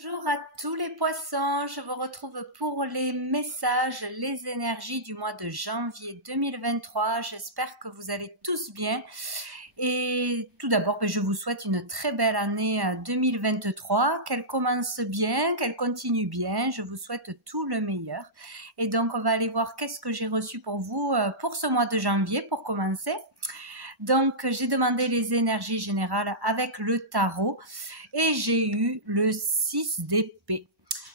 Bonjour à tous les poissons, je vous retrouve pour les messages, les énergies du mois de janvier 2023. J'espère que vous allez tous bien. Et tout d'abord, je vous souhaite une très belle année 2023, qu'elle commence bien, qu'elle continue bien. Je vous souhaite tout le meilleur. Et donc, on va aller voir qu'est-ce que j'ai reçu pour vous pour ce mois de janvier, pour commencer. Donc, j'ai demandé les énergies générales avec le tarot et j'ai eu le 6 d'épée.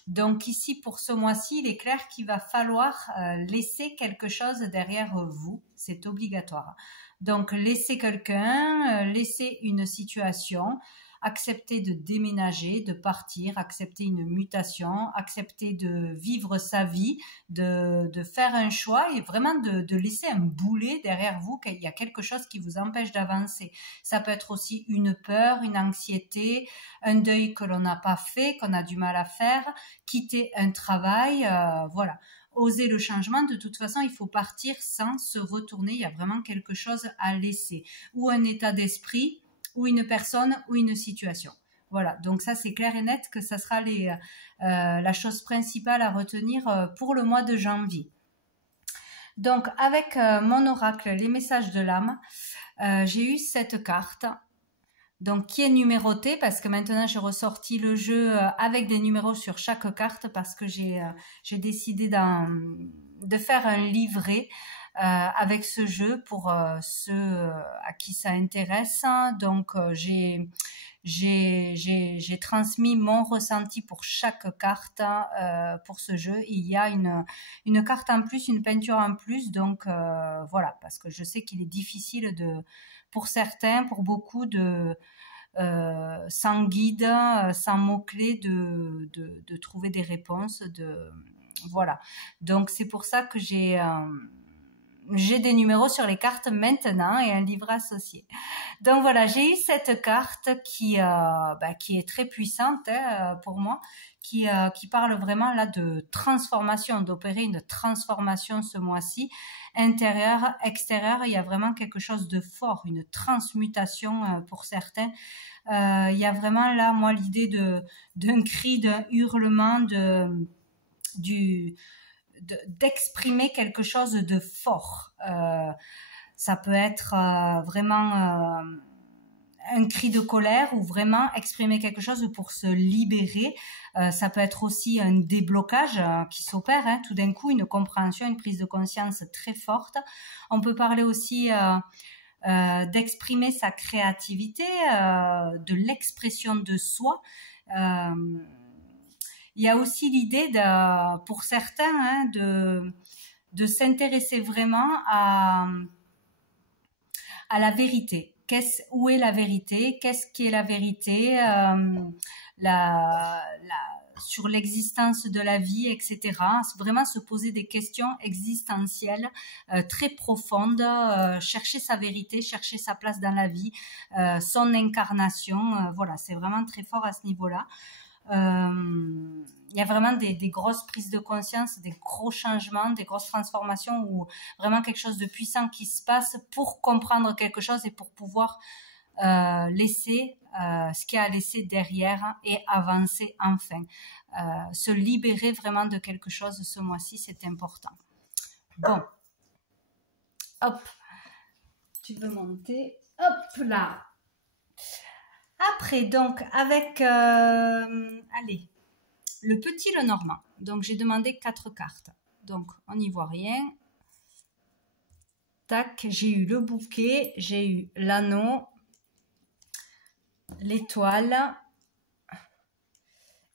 Donc ici, pour ce mois-ci, il est clair qu'il va falloir laisser quelque chose derrière vous. C'est obligatoire. Donc, laisser quelqu'un, laisser une situation, accepter de déménager, de partir, accepter une mutation, accepter de vivre sa vie, de faire un choix et vraiment de laisser un boulet derrière vous, qu'il y a quelque chose qui vous empêche d'avancer. Ça peut être aussi une peur, une anxiété, un deuil que l'on n'a pas fait, qu'on a du mal à faire, quitter un travail, voilà. Oser le changement, de toute façon, il faut partir sans se retourner. Il y a vraiment quelque chose à laisser, ou un état d'esprit, ou une personne, ou une situation. Voilà, donc ça c'est clair et net que ça sera la chose principale à retenir pour le mois de janvier. Donc avec mon oracle, les messages de l'âme, j'ai eu cette carte. Donc, qui est numéroté parce que maintenant j'ai ressorti le jeu avec des numéros sur chaque carte parce que j'ai décidé de faire un livret avec ce jeu pour ceux à qui ça intéresse. Donc, j'ai transmis mon ressenti pour chaque carte pour ce jeu. Il y a une carte en plus, une peinture en plus. Donc, voilà, parce que je sais qu'il est difficile pour certains, pour beaucoup sans guide, sans mots-clés de trouver des réponses, voilà. Donc c'est pour ça que j'ai des numéros sur les cartes maintenant et un livret associé. Donc voilà, j'ai eu cette carte qui est très puissante pour moi, qui parle vraiment là de transformation, d'opérer une transformation ce mois-ci, intérieur, extérieur. Il y a vraiment quelque chose de fort, une transmutation pour certains. Il y a vraiment là, moi, l'idée d'un cri, d'un hurlement, d'exprimer quelque chose de fort. Ça peut être vraiment un cri de colère ou vraiment exprimer quelque chose pour se libérer. Ça peut être aussi un déblocage qui s'opère, tout d'un coup, une compréhension, une prise de conscience très forte. On peut parler aussi d'exprimer sa créativité, de l'expression de soi. Il y a aussi l'idée pour certains de s'intéresser vraiment à la vérité. Où est la vérité? Qu'est-ce qui est la vérité? Sur l'existence de la vie, etc. Vraiment se poser des questions existentielles très profondes, chercher sa vérité, chercher sa place dans la vie, son incarnation. Voilà, c'est vraiment très fort à ce niveau-là. Il y a vraiment des grosses prises de conscience, des gros changements, des grosses transformations ou vraiment quelque chose de puissant qui se passe pour comprendre quelque chose et pour pouvoir laisser ce qu'il y a à laisser derrière et avancer enfin. Se libérer vraiment de quelque chose ce mois-ci, c'est important. Bon. Hop. Tu veux monter. Hop là. Après, donc, avec, allez, le petit Lenormand. Donc, j'ai demandé 4 cartes. Donc, on n'y voit rien. Tac, j'ai eu le bouquet, j'ai eu l'anneau, l'étoile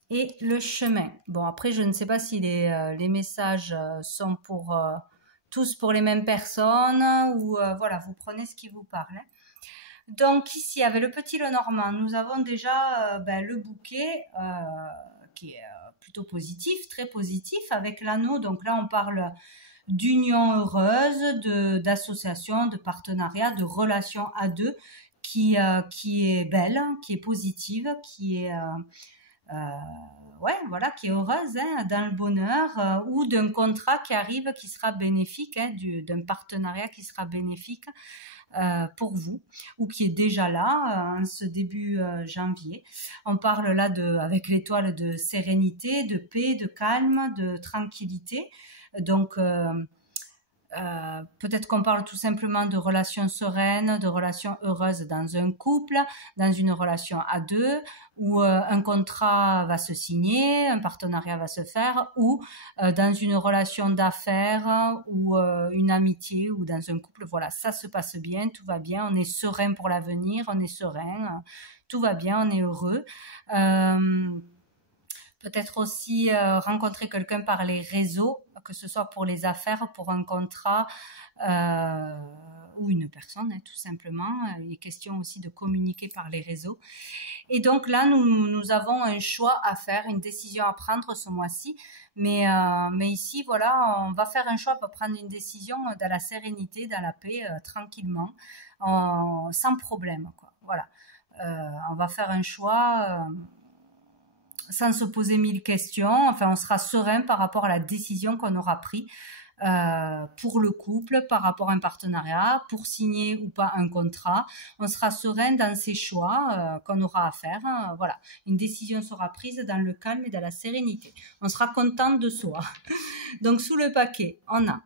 et le chemin. Bon, après, je ne sais pas si les messages sont tous pour les mêmes personnes ou voilà, vous prenez ce qui vous parle. Donc ici, avec le petit Lenormand, nous avons déjà le bouquet qui est plutôt positif, très positif, avec l'anneau. Donc là, on parle d'union heureuse, d'association, de partenariat, de relation à deux qui est belle, qui est positive, qui est ouais, voilà, qui est heureuse, hein, dans le bonheur, ou d'un contrat qui arrive qui sera bénéfique, hein, d'un partenariat qui sera bénéfique pour vous, ou qui est déjà là en ce début janvier. On parle là avec l'étoile de sérénité, de paix, de calme, de tranquillité. Donc peut-être qu'on parle tout simplement de relations sereines, de relations heureuses dans un couple, dans une relation à deux, où un contrat va se signer, un partenariat va se faire, ou dans une relation d'affaires, ou une amitié, ou dans un couple. Voilà, ça se passe bien, tout va bien, on est serein pour l'avenir, on est serein, tout va bien, on est heureux. Peut-être aussi rencontrer quelqu'un par les réseaux, que ce soit pour les affaires, pour un contrat ou une personne, hein, tout simplement. Il est question aussi de communiquer par les réseaux. Et donc là, nous avons un choix à faire, une décision à prendre ce mois-ci. Mais ici, voilà, on va faire un choix pour prendre une décision dans la sérénité, dans la paix, tranquillement, sans problème, quoi. Voilà. On va faire un choix sans se poser mille questions. Enfin, on sera serein par rapport à la décision qu'on aura prise pour le couple, par rapport à un partenariat, pour signer ou pas un contrat. On sera serein dans ces choix qu'on aura à faire. Voilà, une décision sera prise dans le calme et dans la sérénité. On sera content de soi. Donc, sous le paquet, on a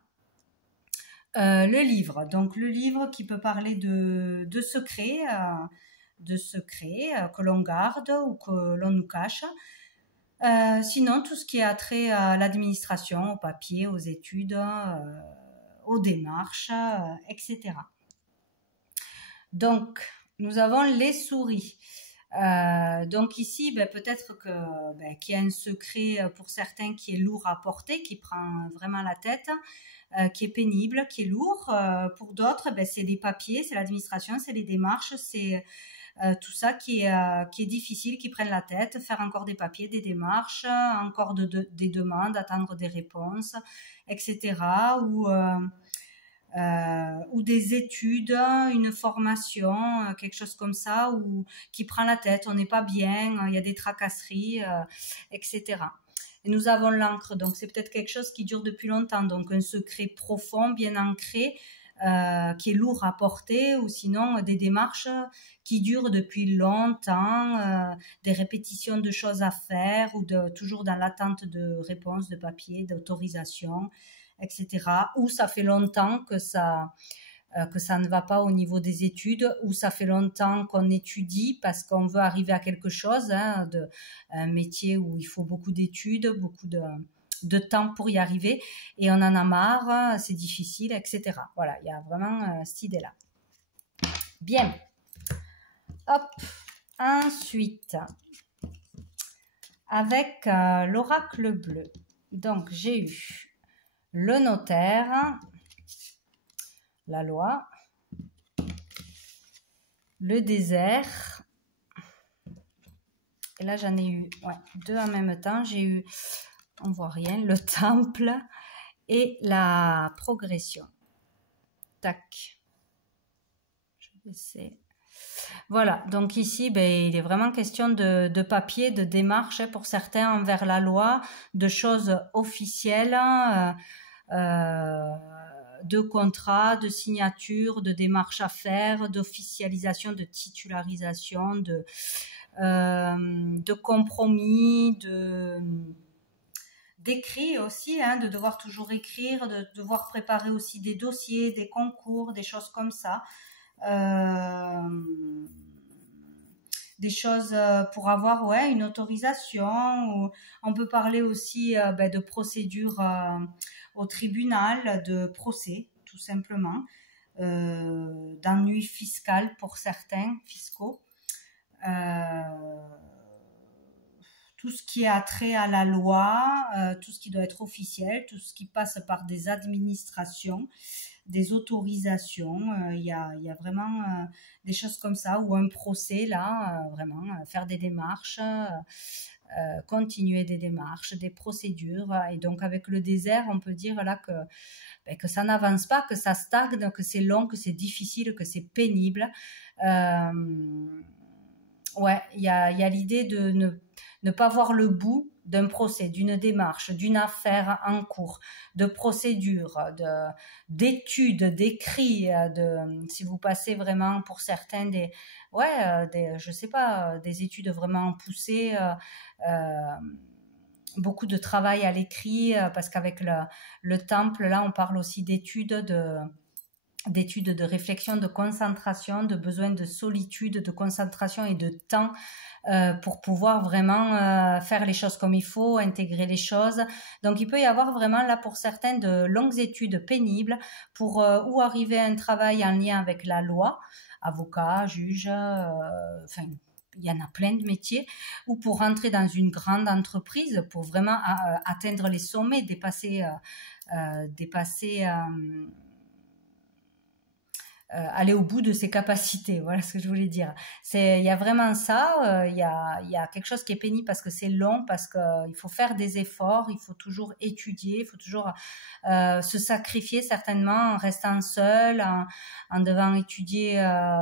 le livre. Donc, le livre qui peut parler de secrets, que l'on garde ou que l'on nous cache. Sinon, tout ce qui a trait à l'administration, au papier, aux études, aux démarches, etc. Donc, nous avons les souris. Donc ici, peut-être qu'il y a un secret pour certains qui est lourd à porter, qui prend vraiment la tête, qui est pénible, qui est lourd. Pour d'autres, c'est des papiers, c'est l'administration, c'est les démarches, c'est tout ça qui est difficile, qui prennent la tête, faire encore des papiers, des démarches, encore des demandes, attendre des réponses, etc. Ou des études, une formation, quelque chose comme ça, ou qui prend la tête, on n'est pas bien, il y a des tracasseries, etc. Et nous avons l'encre, donc c'est peut-être quelque chose qui dure depuis longtemps, donc un secret profond, bien ancré, qui est lourd à porter, ou sinon des démarches qui durent depuis longtemps, des répétitions de choses à faire, ou toujours dans l'attente de réponses, de papiers, d'autorisation, etc. Ou ça fait longtemps que ça ne va pas au niveau des études, ou ça fait longtemps qu'on étudie parce qu'on veut arriver à quelque chose, hein, un métier où il faut beaucoup d'études, beaucoup de temps pour y arriver, et on en a marre, c'est difficile, etc. Voilà, il y a vraiment cette idée-là. Bien. Hop. Ensuite, avec l'oracle bleu, donc j'ai eu le notaire, la loi, le désert, et là j'en ai eu deux en même temps. J'ai eu, on voit rien, le temple et la progression. Tac. Je vais essayer. Voilà, donc ici, il est vraiment question de papier, de démarche pour certains envers la loi, de choses officielles, de contrats, de signatures, de démarches à faire, d'officialisation, de titularisation, de compromis, d'écrit aussi, hein, de devoir toujours écrire, de devoir préparer aussi des dossiers, des concours, des choses comme ça. Des choses pour avoir une autorisation, ou on peut parler aussi de procédure au tribunal, de procès tout simplement, d'ennui fiscal pour certains fiscaux, tout ce qui a trait à la loi, tout ce qui doit être officiel, tout ce qui passe par des administrations, des autorisations, il y a vraiment des choses comme ça, ou un procès là, vraiment faire des démarches, continuer des démarches, des procédures. Et donc avec le désert, on peut dire là que ça n'avance pas, que ça stagne, que c'est long, que c'est difficile, que c'est pénible. Il y a l'idée de ne pas voir le bout d'un procès, d'une démarche, d'une affaire en cours, de procédure, d'études, d'écrits, si vous passez vraiment pour certains je sais pas, des études vraiment poussées, beaucoup de travail à l'écrit, parce qu'avec le temple, là, on parle aussi d'études de réflexion, de concentration, de besoin de solitude, de concentration et de temps, pour pouvoir vraiment faire les choses comme il faut, intégrer les choses. Donc il peut y avoir vraiment là pour certains de longues études pénibles pour ou arriver à un travail en lien avec la loi, avocat, juge, enfin il y en a plein de métiers, ou pour rentrer dans une grande entreprise, pour vraiment atteindre les sommets, dépasser aller au bout de ses capacités. Voilà ce que je voulais dire. Il y a vraiment ça. Il y a quelque chose qui est pénible parce que c'est long, parce qu'il faut faire des efforts, il faut toujours étudier, il faut toujours se sacrifier certainement en restant seul, en devant étudier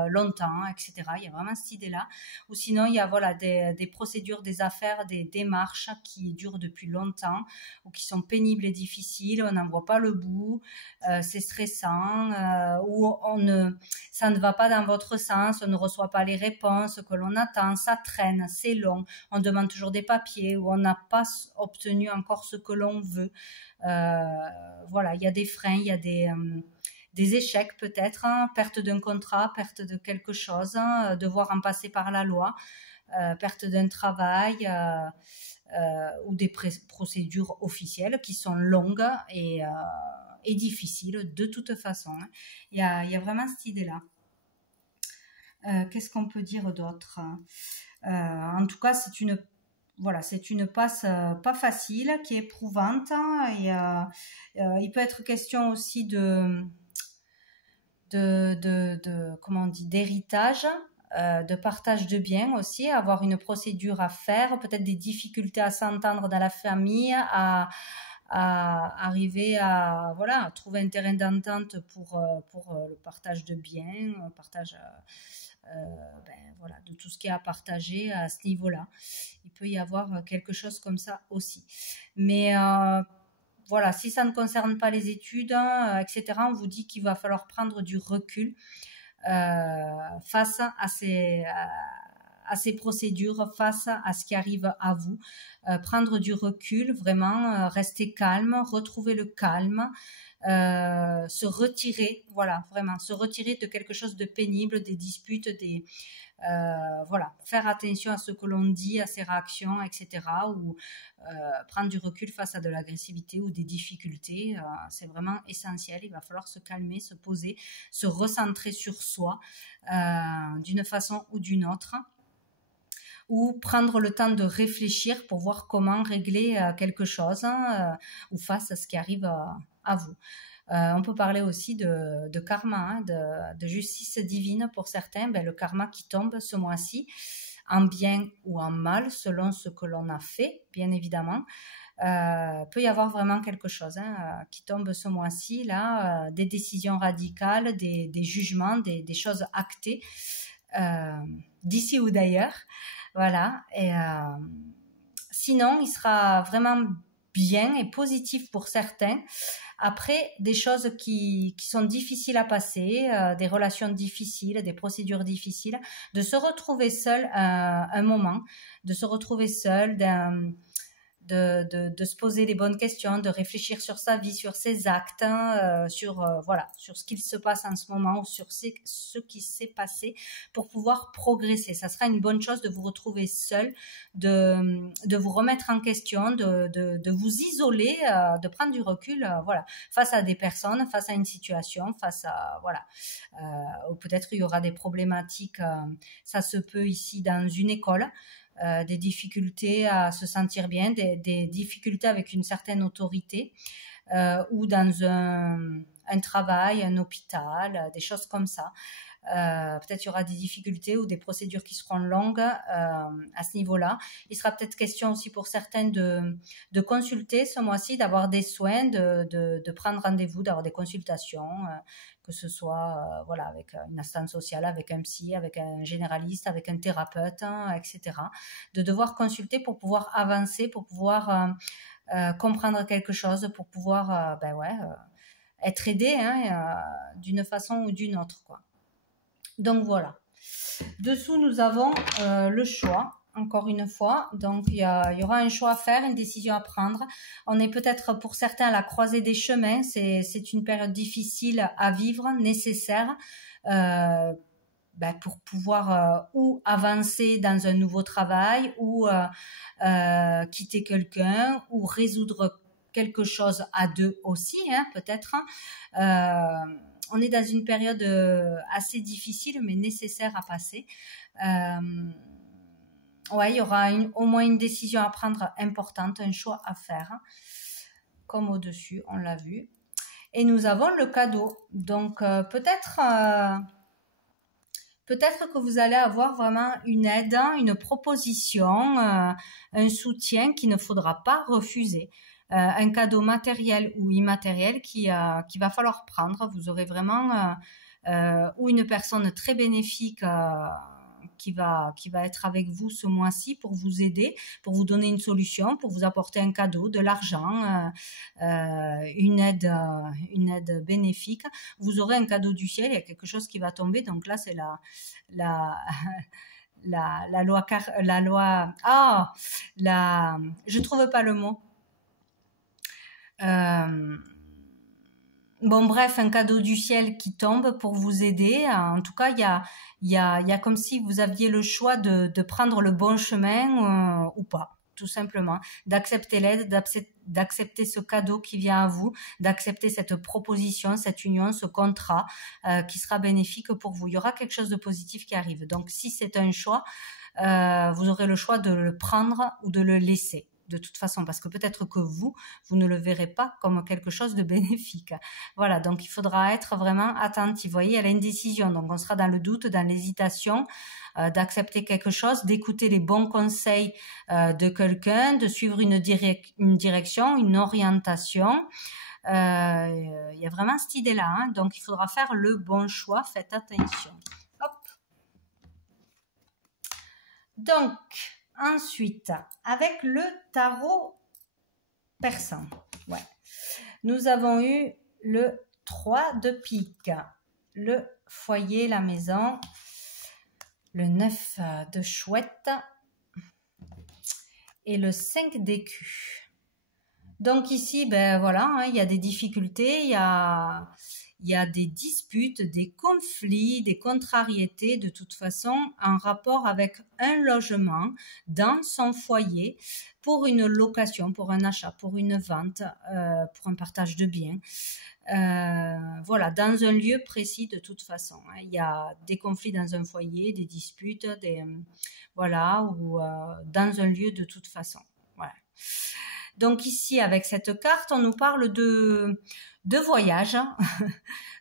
longtemps, etc. Il y a vraiment cette idée-là. Ou sinon, il y a voilà des procédures, des affaires, des démarches qui durent depuis longtemps ou qui sont pénibles et difficiles. On n'en voit pas le bout. C'est stressant. Ou ça ne va pas dans votre sens, on ne reçoit pas les réponses que l'on attend, ça traîne, c'est long, on demande toujours des papiers ou on n'a pas obtenu encore ce que l'on veut. Voilà, il y a des freins, il y a des échecs peut-être, hein, perte d'un contrat, perte de quelque chose, hein, devoir en passer par la loi, perte d'un travail, ou des procédures officielles qui sont longues et difficiles de toute façon. Hein. Il y a vraiment cette idée-là. Qu'est-ce qu'on peut dire d'autre? En tout cas, c'est une passe pas facile, qui est éprouvante. Et il peut être question aussi comment on dit, d'héritage, de partage de biens aussi, avoir une procédure à faire, peut-être des difficultés à s'entendre dans la famille, à arriver à trouver un terrain d'entente pour le partage de biens, partage de tout ce qui est à partager à ce niveau-là. Il peut y avoir quelque chose comme ça aussi. Mais voilà, si ça ne concerne pas les études, etc., on vous dit qu'il va falloir prendre du recul face à ces procédures, face à ce qui arrive à vous. Prendre du recul, vraiment, rester calme, retrouver le calme, se retirer, voilà, vraiment, se retirer de quelque chose de pénible, des disputes, faire attention à ce que l'on dit, à ses réactions, etc. Ou prendre du recul face à de l'agressivité ou des difficultés, c'est vraiment essentiel. Il va falloir se calmer, se poser, se recentrer sur soi d'une façon ou d'une autre, ou prendre le temps de réfléchir pour voir comment régler quelque chose, ou face à ce qui arrive à vous. On peut parler aussi de karma, hein, de justice divine pour certains, le karma qui tombe ce mois-ci, en bien ou en mal, selon ce que l'on a fait, bien évidemment. Peut y avoir vraiment quelque chose qui tombe ce mois-ci, là, des décisions radicales, des jugements, des choses actées, d'ici ou d'ailleurs. Voilà. Et sinon, il sera vraiment bien et positif pour certains. Après, des choses qui sont difficiles à passer, des relations difficiles, des procédures difficiles, de se retrouver seul un moment, de se retrouver seul, de se poser les bonnes questions, de réfléchir sur sa vie, sur ses actes, sur ce qu'il se passe en ce moment ou sur ce qui s'est passé pour pouvoir progresser. Ça sera une bonne chose de vous retrouver seul, de vous remettre en question, de vous isoler, de prendre du recul, face à des personnes, face à une situation, face à ou peut-être il y aura des problématiques. Ça se peut ici dans une école. Des difficultés à se sentir bien, des difficultés avec une certaine autorité, ou dans un travail, un hôpital, des choses comme ça. Peut-être il y aura des difficultés ou des procédures qui seront longues à ce niveau-là. Il sera peut-être question aussi pour certains de consulter ce mois-ci, d'avoir des soins, de prendre rendez-vous, d'avoir des consultations, que ce soit voilà, avec une assistante sociale, avec un psy, avec un généraliste, avec un thérapeute, hein, etc. De devoir consulter pour pouvoir avancer, pour pouvoir comprendre quelque chose, pour pouvoir être aidé, hein, d'une façon ou d'une autre, quoi. Donc voilà. Dessous, nous avons le choix, encore une fois. Donc il y aura un choix à faire, une décision à prendre. On est peut-être pour certains à la croisée des chemins. C'est une période difficile à vivre, nécessaire. Pour pouvoir ou avancer dans un nouveau travail, ou quitter quelqu'un, ou résoudre quelque chose à deux aussi, hein, peut-être. On est dans une période assez difficile, mais nécessaire à passer. Ouais, il y aura au moins une décision à prendre importante, un choix à faire, comme au-dessus, on l'a vu. Et nous avons le cadeau. Donc, peut-être que vous allez avoir vraiment une aide, une proposition, un soutien qu'il ne faudra pas refuser. Un cadeau matériel ou immatériel qu'il va falloir prendre. Vous aurez vraiment ou une personne très bénéfique qui va être avec vous ce mois-ci pour vous aider, pour vous donner une solution, pour vous apporter un cadeau, de l'argent, une aide bénéfique. Vous aurez un cadeau du ciel, il y a quelque chose qui va tomber. Donc là, c'est je trouve pas le mot. Bon, bref, un cadeau du ciel qui tombe pour vous aider. En tout cas, il y a comme si vous aviez le choix de prendre le bon chemin ou pas, tout simplement. D'accepter l'aide, d'accepter ce cadeau qui vient à vous, d'accepter cette proposition, cette union, ce contrat qui sera bénéfique pour vous. Il y aura quelque chose de positif qui arrive. Donc, si c'est un choix, vous aurez le choix de le prendre ou de le laisser. De toute façon, parce que peut-être que vous ne le verrez pas comme quelque chose de bénéfique. Voilà, donc il faudra être vraiment attentif. Vous voyez, elle a une décision, donc on sera dans le doute, dans l'hésitation, d'accepter quelque chose, d'écouter les bons conseils de quelqu'un, de suivre une direction, une orientation. Il y a vraiment cette idée-là, hein, donc il faudra faire le bon choix, faites attention. Hop. Donc, ensuite, avec le tarot persan, ouais, nous avons eu le 3 de pique, le foyer, la maison, le 9 de chouette et le 5 d'écus. Donc ici, ben voilà, hein, il y a des difficultés, il y a des disputes, des conflits, des contrariétés, de toute façon, en rapport avec un logement dans son foyer pour une location, pour un achat, pour une vente, pour un partage de biens. Voilà, dans un lieu précis de toute façon. Hein. Il y a des conflits dans un foyer, des disputes, voilà, ou dans un lieu de toute façon. Voilà. Donc ici, avec cette carte, on nous parle de voyage,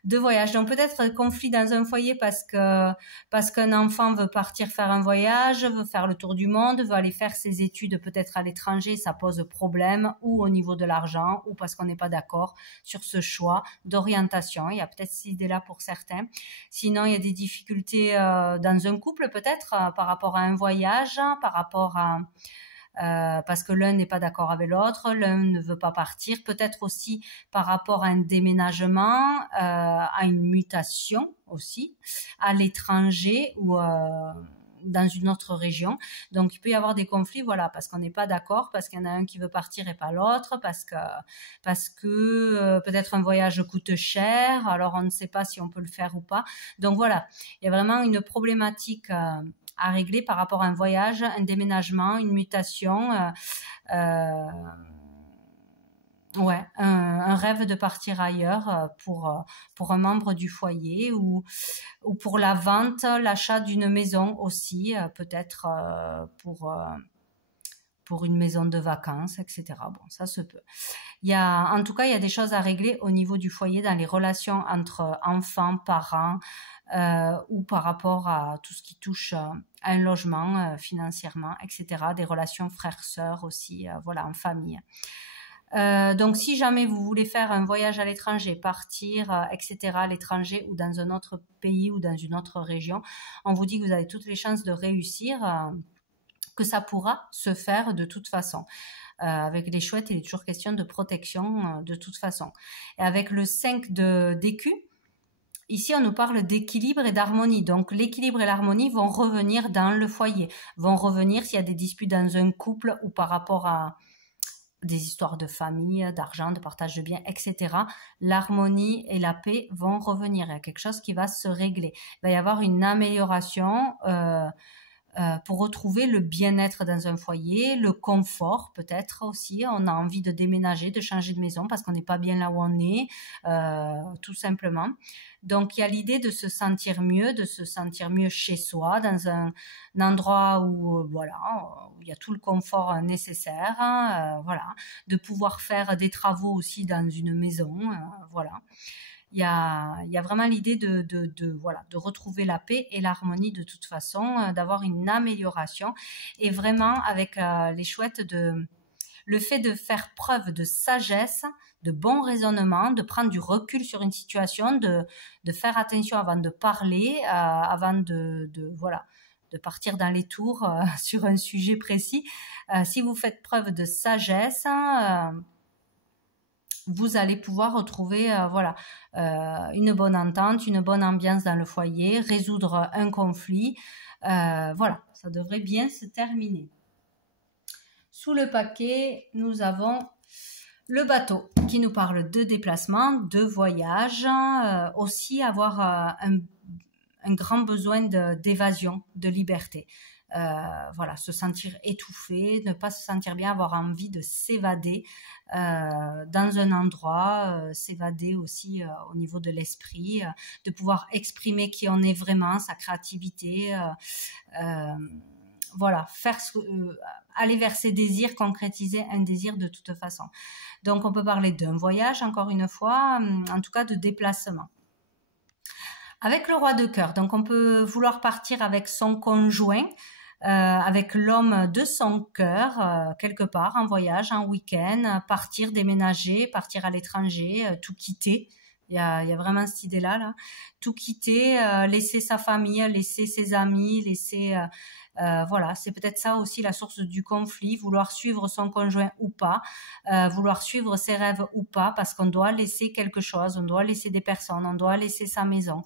de voyage. Donc peut-être conflit dans un foyer parce qu'un enfant veut partir faire un voyage, veut faire le tour du monde, veut aller faire ses études peut-être à l'étranger, ça pose problème, ou au niveau de l'argent, ou parce qu'on n'est pas d'accord sur ce choix d'orientation. Il y a peut-être cette idée-là pour certains. Sinon, il y a des difficultés dans un couple peut-être par rapport à un voyage, par rapport à parce que l'un n'est pas d'accord avec l'autre, l'un ne veut pas partir, peut-être aussi par rapport à un déménagement, à une mutation aussi, à l'étranger ou dans une autre région. Donc il peut y avoir des conflits, voilà, parce qu'on n'est pas d'accord, parce qu'il y en a un qui veut partir et pas l'autre, parce que peut-être un voyage coûte cher, alors on ne sait pas si on peut le faire ou pas. Donc voilà, il y a vraiment une problématique à régler par rapport à un voyage, un déménagement, une mutation, ouais, un rêve de partir ailleurs pour un membre du foyer ou pour la vente, l'achat d'une maison aussi, peut-être pour pour une maison de vacances, etc. Bon, ça se peut. En tout cas, il y a des choses à régler au niveau du foyer dans les relations entre enfants, parents, ou par rapport à tout ce qui touche un logement, financièrement, etc. Des relations frères-sœurs aussi, voilà, en famille. Donc si jamais vous voulez faire un voyage à l'étranger, partir, etc. à l'étranger ou dans un autre pays ou dans une autre région, on vous dit que vous avez toutes les chances de réussir, que ça pourra se faire de toute façon. Avec les chouettes, il est toujours question de protection de toute façon. Et avec le 5 d'écus, ici on nous parle d'équilibre et d'harmonie. Donc l'équilibre et l'harmonie vont revenir dans le foyer, vont revenir s'il y a des disputes dans un couple ou par rapport à des histoires de famille, d'argent, de partage de biens, etc. L'harmonie et la paix vont revenir. Il y a quelque chose qui va se régler. Il va y avoir une amélioration pour retrouver le bien-être dans un foyer, le confort peut-être aussi. On a envie de déménager, de changer de maison parce qu'on n'est pas bien là où on est, tout simplement. Donc il y a l'idée de se sentir mieux chez soi, dans un endroit où voilà, où il y a tout le confort nécessaire, voilà, de pouvoir faire des travaux aussi dans une maison, voilà. Il y a vraiment l'idée voilà, de retrouver la paix et l'harmonie de toute façon, d'avoir une amélioration et vraiment avec les chouettes le fait de faire preuve de sagesse, de bon raisonnement, de prendre du recul sur une situation, de faire attention avant de parler, avant voilà, de partir dans les tours sur un sujet précis. Si vous faites preuve de sagesse, vous allez pouvoir retrouver voilà, une bonne entente, une bonne ambiance dans le foyer, résoudre un conflit. Voilà, ça devrait bien se terminer. Sous le paquet, nous avons le bateau qui nous parle de déplacement, de voyage, aussi avoir un grand besoin d'évasion, de liberté. Voilà, se sentir étouffé, ne pas se sentir bien, avoir envie de s'évader dans un endroit, s'évader aussi au niveau de l'esprit, de pouvoir exprimer qui on est vraiment, sa créativité, voilà, aller vers ses désirs, concrétiser un désir de toute façon. Donc on peut parler d'un voyage, encore une fois, en tout cas de déplacement. Avec le roi de cœur, donc on peut vouloir partir avec son conjoint, avec l'homme de son cœur, quelque part, en voyage, en week-end, partir, déménager, partir à l'étranger, tout quitter. Il y a vraiment cette idée-là, là. Tout quitter, laisser sa famille, laisser ses amis, laisser... voilà, c'est peut-être ça aussi la source du conflit, vouloir suivre son conjoint ou pas, vouloir suivre ses rêves ou pas, parce qu'on doit laisser quelque chose, on doit laisser des personnes, on doit laisser sa maison.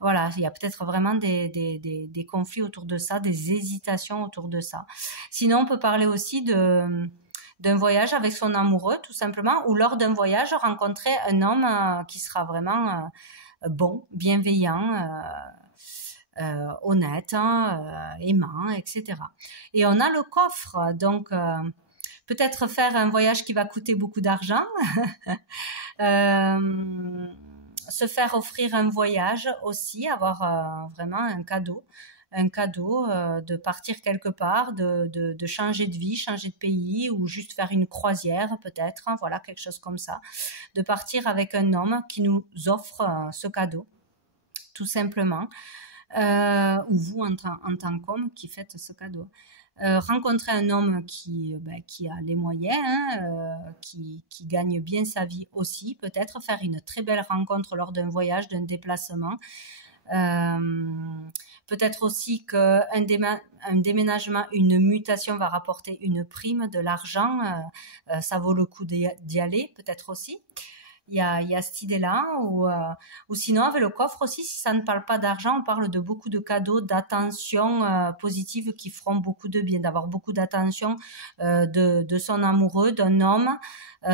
Voilà, il y a peut-être vraiment des conflits autour de ça, des hésitations autour de ça. Sinon, on peut parler aussi d'un voyage avec son amoureux, tout simplement, ou lors d'un voyage, rencontrer un homme qui sera vraiment bon, bienveillant, honnête, aimant, etc. Et on a le coffre, donc peut-être faire un voyage qui va coûter beaucoup d'argent, se faire offrir un voyage aussi, avoir vraiment un cadeau, de partir quelque part, de changer de vie, changer de pays, ou juste faire une croisière peut-être, voilà, quelque chose comme ça, de partir avec un homme qui nous offre ce cadeau, tout simplement. Ou vous en tant qu'homme qui faites ce cadeau. Rencontrer un homme qui a les moyens, qui gagne bien sa vie aussi, peut-être faire une très belle rencontre lors d'un voyage, d'un déplacement. Peut-être aussi qu'un déménagement, une mutation va rapporter une prime, de l'argent, ça vaut le coup d'y aller, peut-être aussi. Il y a cette idée-là, ou sinon avec le coffre aussi, si ça ne parle pas d'argent, on parle de beaucoup de cadeaux, d'attention positive qui feront beaucoup de bien, d'avoir beaucoup d'attention de son amoureux, d'un homme,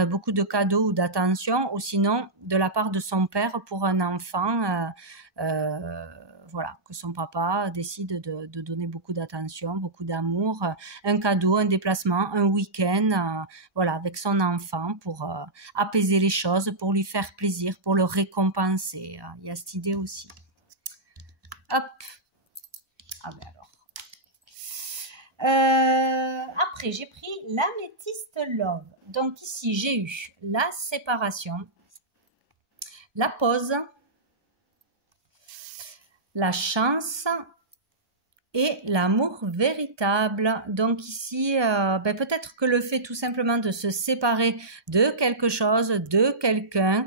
beaucoup de cadeaux ou d'attention, ou sinon de la part de son père pour un enfant, voilà, que son papa décide de donner beaucoup d'attention, beaucoup d'amour, un cadeau, un déplacement, un week-end, voilà, avec son enfant pour apaiser les choses, pour lui faire plaisir, pour le récompenser. Il y a cette idée aussi. Hop. Ah ben Après, j'ai pris l'améthyste love. Donc ici, j'ai eu la séparation, la pause, la chance et l'amour véritable. Donc ici, peut-être que le fait tout simplement de se séparer de quelque chose, de quelqu'un,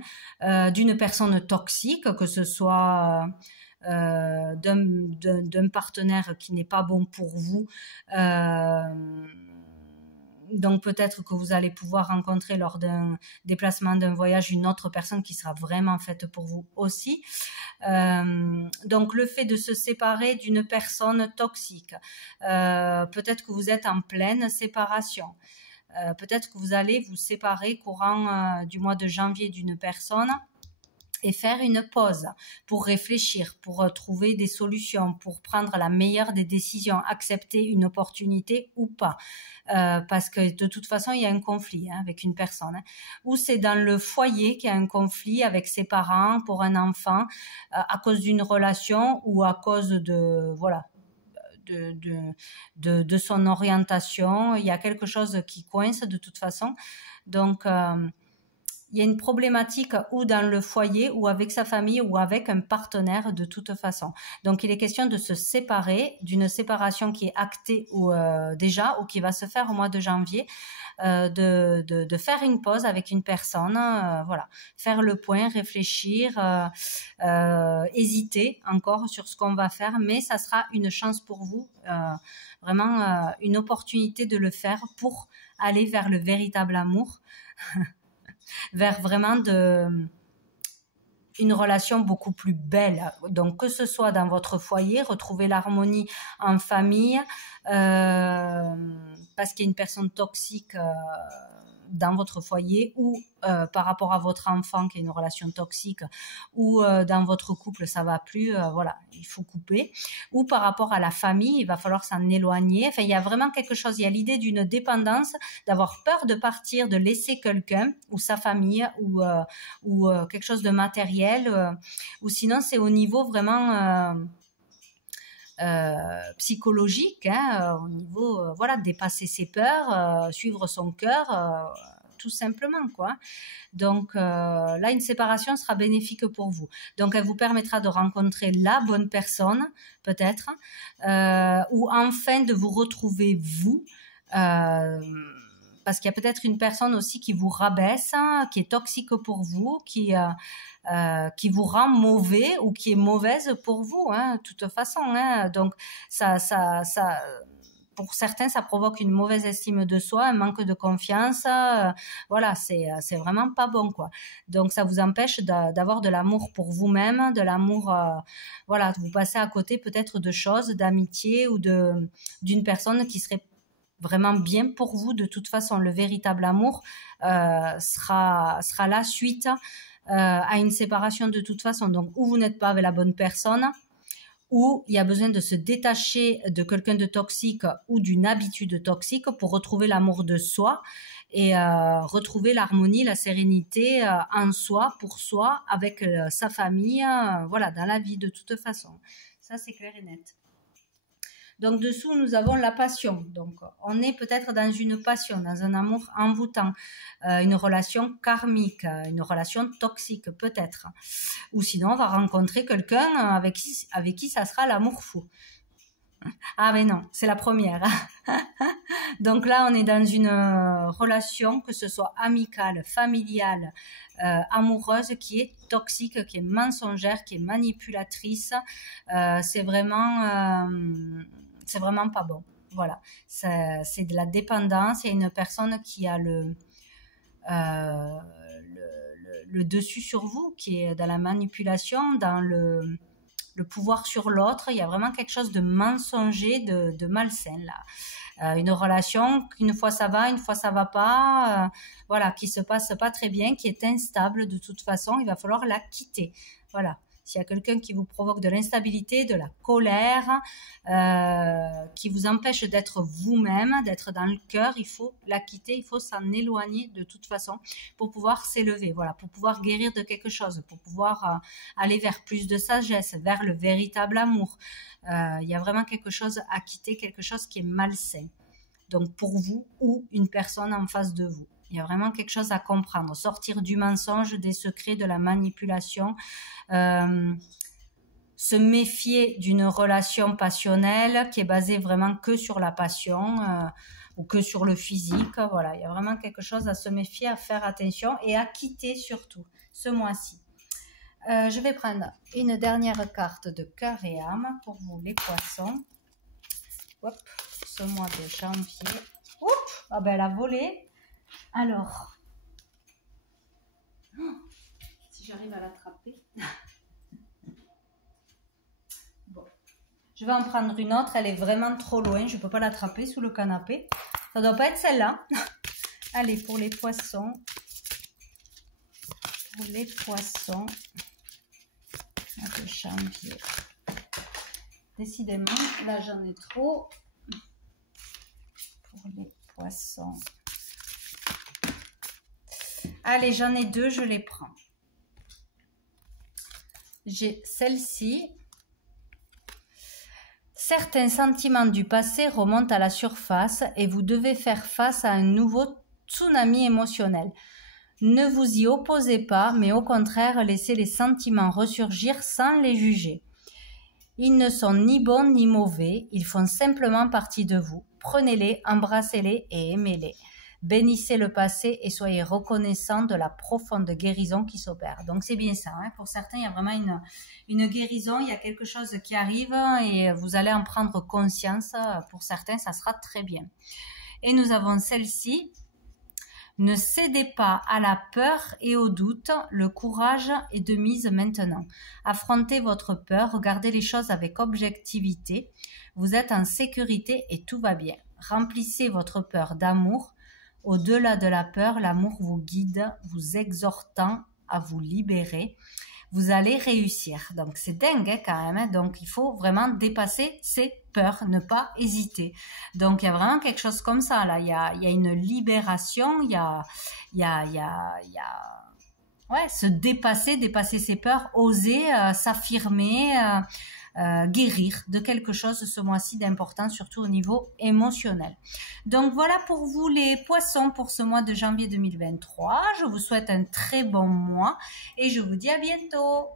d'une personne toxique, que ce soit d'un partenaire qui n'est pas bon pour vous, donc peut-être que vous allez pouvoir rencontrer lors d'un déplacement, d'un voyage, une autre personne qui sera vraiment faite pour vous aussi. Donc le fait de se séparer d'une personne toxique, peut-être que vous êtes en pleine séparation, peut-être que vous allez vous séparer courant du mois de janvier d'une personne et faire une pause pour réfléchir, pour trouver des solutions, pour prendre la meilleure des décisions, accepter une opportunité ou pas. Parce que de toute façon, il y a un conflit avec une personne. Ou c'est dans le foyer qu'il y a un conflit avec ses parents pour un enfant à cause d'une relation ou à cause de, voilà, de son orientation. Il y a quelque chose qui coince de toute façon. Donc, il y a une problématique ou dans le foyer ou avec sa famille ou avec un partenaire de toute façon. Donc, il est question de se séparer, d'une séparation qui est actée ou déjà ou qui va se faire au mois de janvier, de faire une pause avec une personne, voilà, faire le point, réfléchir, hésiter encore sur ce qu'on va faire, mais ça sera une chance pour vous, vraiment une opportunité de le faire pour aller vers le véritable amour. Vers vraiment une relation beaucoup plus belle. Donc que ce soit dans votre foyer, retrouver l'harmonie en famille, parce qu'il y a une personne toxique dans votre foyer ou par rapport à votre enfant qui a une relation toxique ou dans votre couple ça va plus, voilà, il faut couper, ou par rapport à la famille, il va falloir s'en éloigner. Enfin, il y a vraiment quelque chose, il y a l'idée d'une dépendance, d'avoir peur de partir, de laisser quelqu'un ou sa famille ou quelque chose de matériel, ou sinon c'est au niveau vraiment psychologique, au niveau voilà, dépasser ses peurs, suivre son cœur, tout simplement quoi. Donc là, une séparation sera bénéfique pour vous. Donc elle vous permettra de rencontrer la bonne personne peut-être, ou enfin de vous retrouver vous, parce qu'il y a peut-être une personne aussi qui vous rabaisse, qui est toxique pour vous, qui vous rend mauvais ou qui est mauvaise pour vous, de toute façon. Donc ça, pour certains, ça provoque une mauvaise estime de soi, un manque de confiance. Voilà, c'est vraiment pas bon, quoi. Donc ça vous empêche d'avoir de l'amour pour vous-même, de l'amour, voilà, vous passez à côté peut-être de choses, d'amitié ou d'une personne qui serait vraiment bien pour vous. De toute façon, le véritable amour sera la suite à une séparation de toute façon. Donc, ou vous n'êtes pas avec la bonne personne, ou il y a besoin de se détacher de quelqu'un de toxique ou d'une habitude toxique pour retrouver l'amour de soi et retrouver l'harmonie, la sérénité en soi, pour soi, avec sa famille, voilà, dans la vie de toute façon. Ça, c'est clair et net. Donc dessous, nous avons la passion. Donc on est peut-être dans une passion, dans un amour envoûtant, une relation karmique, une relation toxique peut-être. Ou sinon, on va rencontrer quelqu'un avec qui ça sera l'amour fou. Ah mais non, c'est la première. Donc là, on est dans une relation, que ce soit amicale, familiale, amoureuse, qui est toxique, qui est mensongère, qui est manipulatrice. C'est vraiment pas bon. Voilà, c'est de la dépendance. Il y a une personne qui a le dessus sur vous, qui est dans la manipulation, dans le pouvoir sur l'autre. Il y a vraiment quelque chose de mensonger, de malsain là. Une relation qu'une fois ça va, une fois ça va pas, voilà, qui se passe pas très bien, qui est instable de toute façon. Il va falloir la quitter. Voilà. s'il y a quelqu'un qui vous provoque de l'instabilité, de la colère, qui vous empêche d'être vous-même, d'être dans le cœur, il faut la quitter, il faut s'en éloigner de toute façon pour pouvoir s'élever, voilà, pour pouvoir guérir de quelque chose, pour pouvoir aller vers plus de sagesse, vers le véritable amour. Il y a vraiment quelque chose à quitter, quelque chose qui est malsain. Donc pour vous ou une personne en face de vous. Il y a vraiment quelque chose à comprendre. Sortir du mensonge, des secrets, de la manipulation. Se méfier d'une relation passionnelle qui est basée vraiment que sur la passion ou que sur le physique. Voilà, il y a vraiment quelque chose à se méfier, à faire attention et à quitter surtout ce mois-ci. Je vais prendre une dernière carte de cœur et âme pour vous les poissons. Hop, ce mois de janvier. Oups, ah ben elle a volé. Alors, si j'arrive à l'attraper. Bon, je vais en prendre une autre. Elle est vraiment trop loin. Je ne peux pas l'attraper sous le canapé. Ça ne doit pas être celle-là. Allez, pour les poissons. Pour les poissons de janvier. Décidément, là j'en ai trop. Pour les poissons. Allez, j'en ai deux, je les prends. J'ai celle-ci. Certains sentiments du passé remontent à la surface et vous devez faire face à un nouveau tsunami émotionnel. Ne vous y opposez pas, mais au contraire, laissez les sentiments ressurgir sans les juger. Ils ne sont ni bons ni mauvais, ils font simplement partie de vous. Prenez-les, embrassez-les et aimez-les. Bénissez le passé et soyez reconnaissants de la profonde guérison qui s'opère. Donc c'est bien ça, hein. Pour certains, il y a vraiment une guérison, il y a quelque chose qui arrive et vous allez en prendre conscience. Pour certains, ça sera très bien. Et nous avons celle-ci. Ne cédez pas à la peur et au doute, le courage est de mise maintenant. Affrontez votre peur, regardez les choses avec objectivité. Vous êtes en sécurité et tout va bien. Remplissez votre peur d'amour. Au-delà de la peur, l'amour vous guide, vous exhortant à vous libérer. Vous allez réussir. Donc c'est dingue hein, quand même. Hein. Donc il faut vraiment dépasser ses peurs, ne pas hésiter. Donc il y a vraiment quelque chose comme ça là. Il y a une libération. Il y a ouais, se dépasser ses peurs, oser s'affirmer. Guérir de quelque chose ce mois-ci d'important, surtout au niveau émotionnel. Donc voilà pour vous les poissons pour ce mois de janvier 2023. Je vous souhaite un très bon mois et je vous dis à bientôt.